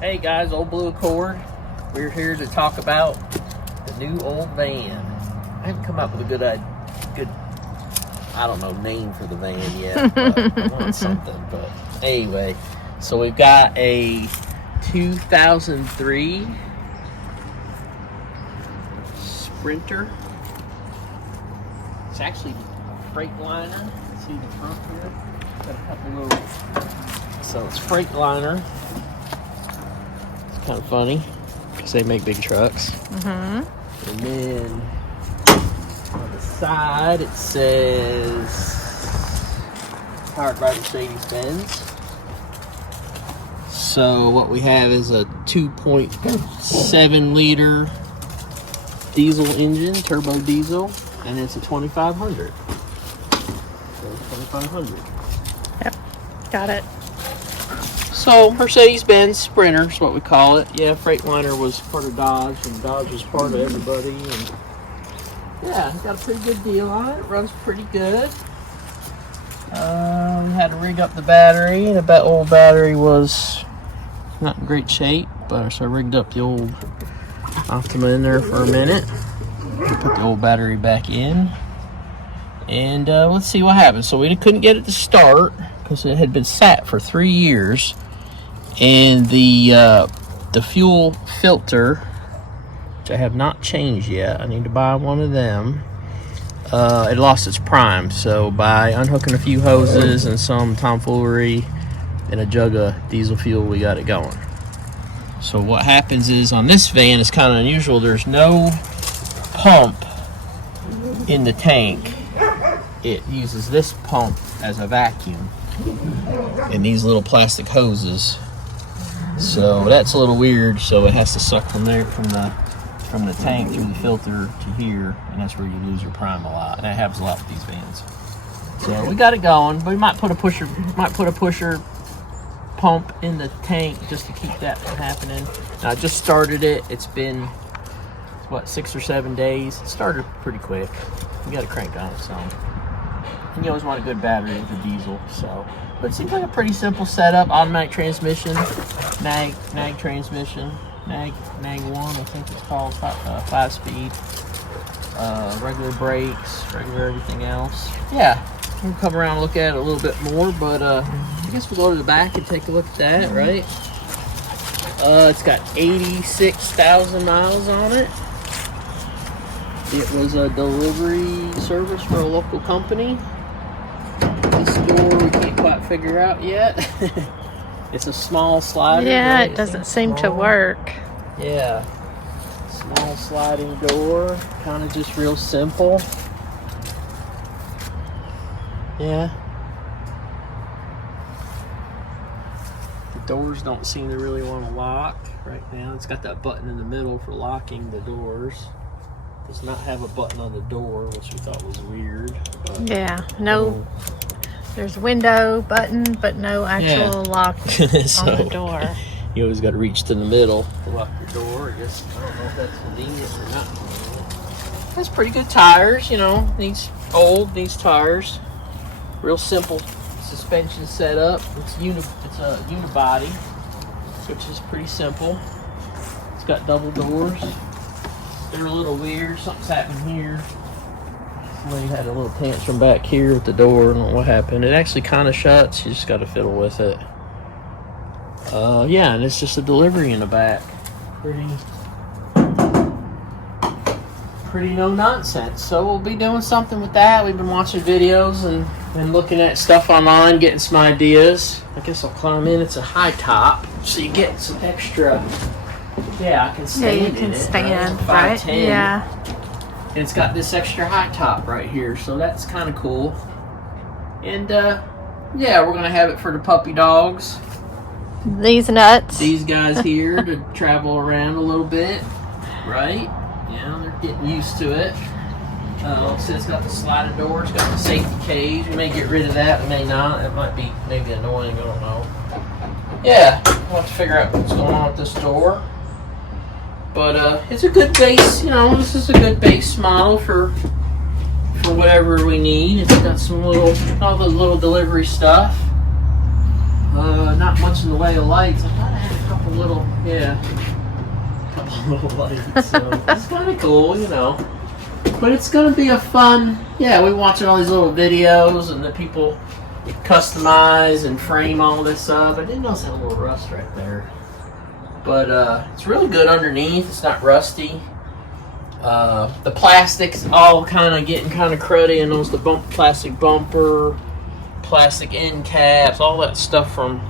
Hey guys, Old Blue Accord. We're here to talk about the new old van. I haven't come up with a good, I don't know, name for the van yet, but I want something. But anyway, so we've got a 2003 Sprinter. It's actually a Freightliner. See the front here? Got a couple little. So it's Freightliner. It's kind of funny because they make big trucks. Mm-hmm. And then on the side it says powered by Mercedes-Benz. So what we have is a 2.7 liter diesel engine, turbo diesel, and it's a 2500. So 2500. Yep, got it. So Mercedes-Benz Sprinter is what we call it. Yeah, Freightliner was part of Dodge, and Dodge was part of everybody. And yeah, it's got a pretty good deal on it. Runs pretty good. We had to rig up the battery. The old battery was not in great shape, but so I rigged up the old Optima in there for a minute. Put the old battery back in, and let's see what happens. So we couldn't get it to start because it had been sat for 3 years, and the fuel filter, which I have not changed yet, I need to buy one of them. It lost its prime, so by unhooking a few hoses and some tomfoolery and a jug of diesel fuel, we got it going. So what happens is on this van, it's kind of unusual. There's no pump in the tank. It uses this pump as a vacuum and these little plastic hoses. So that's a little weird. So it has to suck from there, from the tank through the filter to here, and that's where you lose your prime a lot. And that happens a lot with these vans. So we got it going. But we might put a pusher pump in the tank just to keep that from happening. Now I just started it. It's been what, 6 or 7 days. It started pretty quick. You got to crank on it some. And you always want a good battery with a diesel. So, but it seems like a pretty simple setup. Automatic transmission, nag transmission, nag 1, I think it's called, 5-speed. Regular brakes, regular everything else. Yeah, we'll come around and look at it a little bit more, but I guess we'll go to the back and take a look at that, right? It's got 86,000 miles on it. It was a delivery service for a local company. This door we can't quite figure out yet. It's a small slider. Yeah, right? it doesn't seem to work. Yeah. Small sliding door. Kind of just real simple. Yeah. The doors don't seem to really want to lock right now. It's got that button in the middle for locking the doors. Does not have a button on the door, which we thought was weird. But Yeah, no. There's window button, but no actual lock so, on the door. You always got to reach to the middle to lock your door. I guess I don't know if that's convenient or not. That's pretty good tires, you know. These tires. Real simple suspension setup. It's a unibody, which is pretty simple. It's got double doors. They're a little weird. Something's happened here. Somebody had a little tantrum back here with the door. I don't know what happened. It actually kind of shuts. You just got to fiddle with it. Yeah, and it's just a delivery in the back. Pretty no nonsense. So we'll be doing something with that. We've been watching videos and looking at stuff online, getting some ideas. I guess I'll climb in. It's a high top, so you get some extra. Yeah, I can stand in it. Yeah, you can stand, right? 5'10". Yeah. And it's got this extra high top right here, so that's kind of cool. And yeah, we're gonna have it for the puppy dogs. These nuts. These guys here to travel around a little bit, right? Yeah, they're getting used to it. So it's got the sliding door, it's got the safety cage. We may get rid of that, we may not. It might be maybe annoying, I don't know. Yeah, we'll have to figure out what's going on with this door. But it's a good base, you know, this is a good base model for whatever we need. It's got some all the little delivery stuff. Not much in the way of lights. I thought I had a couple little Yeah. A couple little lights. So it's kind of cool, you know. But it's going to be a fun... Yeah, we're watching all these little videos and the people customize and frame all this up. I didn't notice that little rust right there. But it's really good underneath. It's not rusty. The plastic's all kind of getting kind of cruddy. And those the plastic bumper, plastic end caps, all that stuff from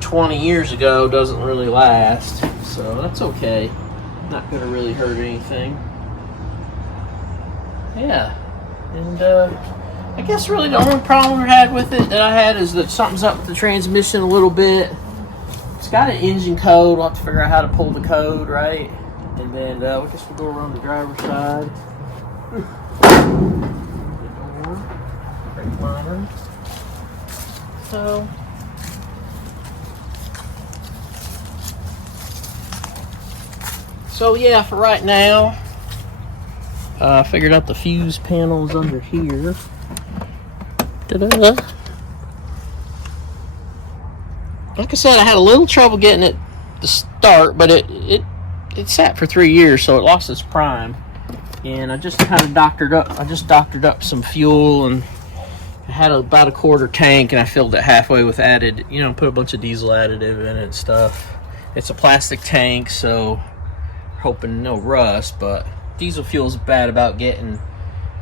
20 years ago doesn't really last. So that's okay. Not going to really hurt anything. Yeah. And I guess really the only problem I had with it is that something's up with the transmission a little bit. It's got an engine code. We'll have to figure out how to pull the code, right? And then I guess we'll go around the driver's side. Brake liner. So yeah, for right now, I figured out the fuse panels under here. Ta-da! Like I said, I had a little trouble getting it to start, but it sat for 3 years, so it lost its prime. And I just kind of doctored up some fuel, and I had about a quarter tank, and I filled it halfway with put a bunch of diesel additive in it and stuff. It's a plastic tank, so hoping no rust, but diesel fuel's bad about getting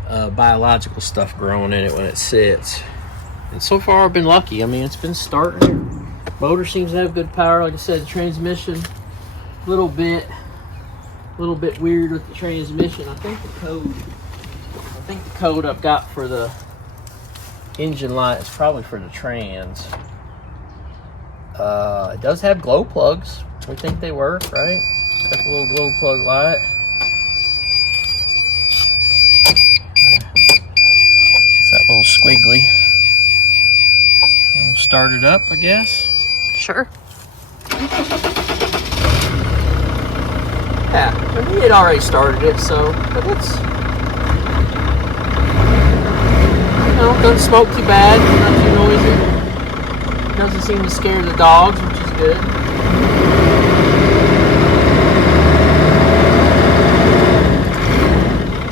biological stuff growing in it when it sits. And so far I've been lucky. I mean, it's been starting. Motor seems to have good power. Like I said, the transmission, a little bit weird with the transmission. I think the code I've got for the engine light is probably for the trans. It does have glow plugs. We think they work, right? Got a little glow plug light. It's that little squiggly. I'll start it up, I guess. Sure. Yeah, I mean, it already started it, so, but it's, doesn't smoke too bad, not too noisy. Doesn't seem to scare the dogs, which is good.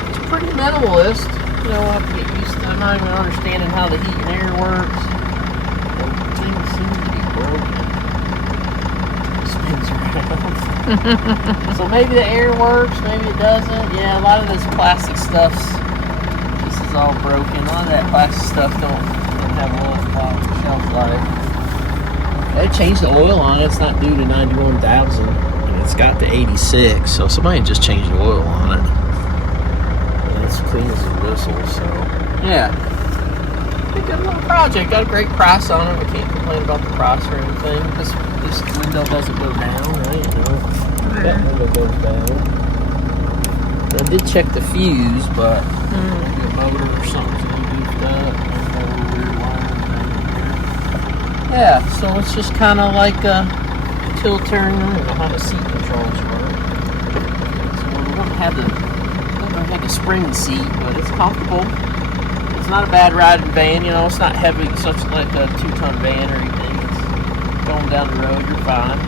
It's pretty minimalist. We'll have to get used to it. I'm not even understanding how the heat and air works. Everything seems to be broken. Spins around. So maybe the air works, maybe it doesn't. Yeah, a lot of this plastic stuff's is all broken. A lot of that plastic stuff don't have a long shelf life. They changed the oil on it. It's not due to 91,000, and it's got to 86. So somebody just changed the oil on it. And it's clean as a whistle. So yeah, pretty good little project. Got a great price on it. We can't complain about the price or anything. This window doesn't go down, right? That window goes down. I did check the fuse, but maybe a motor or something's a little goofed up. Yeah, so it's just kind of like a tilt-turn. I don't know how the seat controls work. So we don't have the spring seat, but it's comfortable. It's not a bad riding van, it's not heavy, such like a 2-ton van or anything. It's going down the road, you're fine.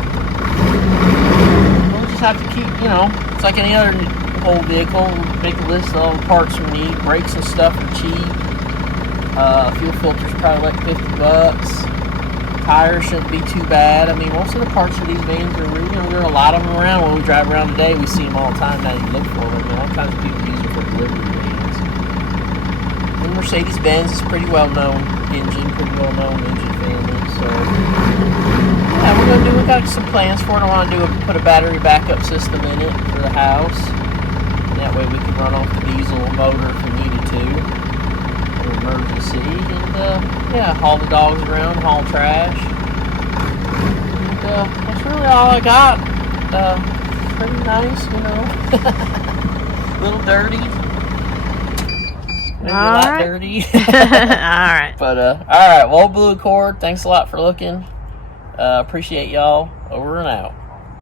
We'll just have to keep, it's like any other whole vehicle. Make a list of all the parts we need. Brakes and stuff are cheap. Fuel filter's probably like $50. Tires shouldn't be too bad. I mean, most of the parts of these vans are really, there are a lot of them around. When we drive around today, we see them all the time. Now you look for them. I mean, all kinds of people use them for delivery vans. And Mercedes-Benz is pretty well-known engine family. So yeah, we got some plans for it. I want to put a battery backup system in it for the house. And that way we can run off the diesel motor if we needed to. Emergency, and haul the dogs around, haul trash. And that's really all I got. Pretty nice, a little dirty. Maybe a lot dirty. Alright. But alright, well, Blue Accord, thanks a lot for looking. Appreciate y'all. Over and out.